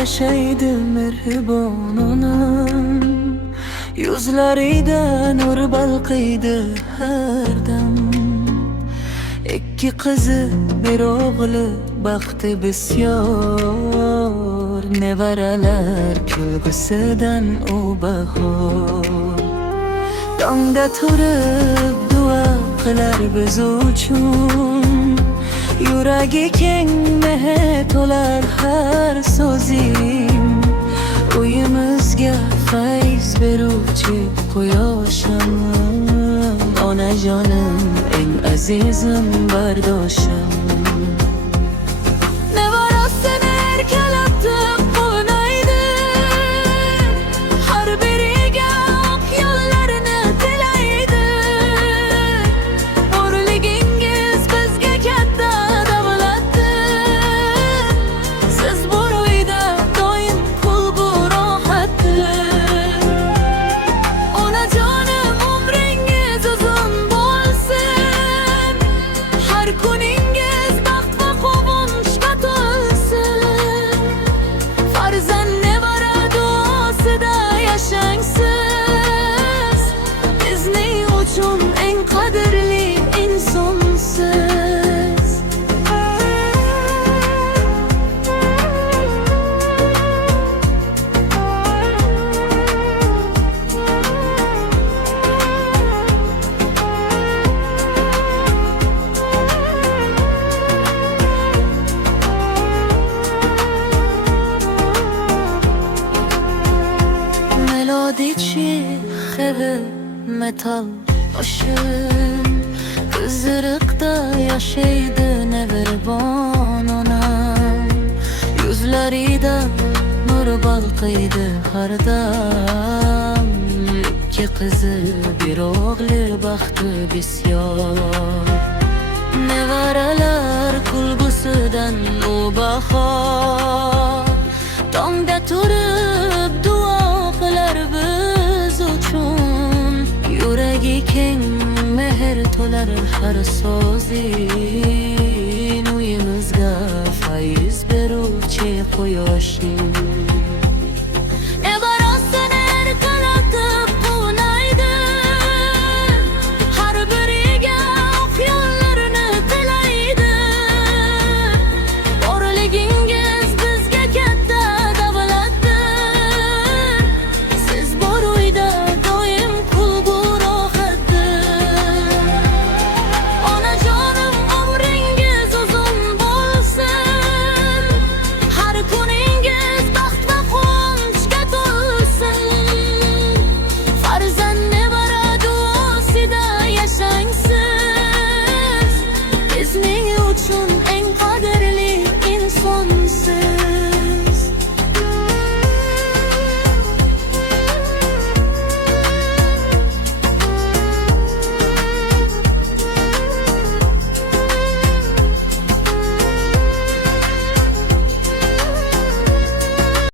yashaydi mehribon onam. Yuzlarida nur balqiydi har dam. Ikki qizi bir o'g'li baxti bisyor. Nevaralar kulgusidan u bahor. Tongda turib duo qilar biz uchun. Yuragi keng mehr to'lar har so'zing. Uyimizga fayz beruvchi quyoshim, onajonim eng azizim bardoshim. Nevarasini erkalatib quvnaydi, har biriga oq yo'llarini tilaydi. O'rligingiz bizga katta davlatdir, siz bu uyda doim qul bu rohatdir. Onajonim umringiz uzun bo'lsin, har kuningiz baxt va quvonchga to'lsin. Farzand nevara duosida yashang siz, bizning uchun eng qadrli insonsiz. Melodichi heavy metal ocean. Qiziriqda yashaydi mehribon onam. Yuzlarida nur balqiydi har dam. Ikki qizi bir o'g'li baxti bisyor. Nevaralar kulgusidan u bahor. Tongda turib duo qilar biz uchun. Yuragi keng mehr to'lar har so'zing. Uyimizga fayz beruvchi quyoshing.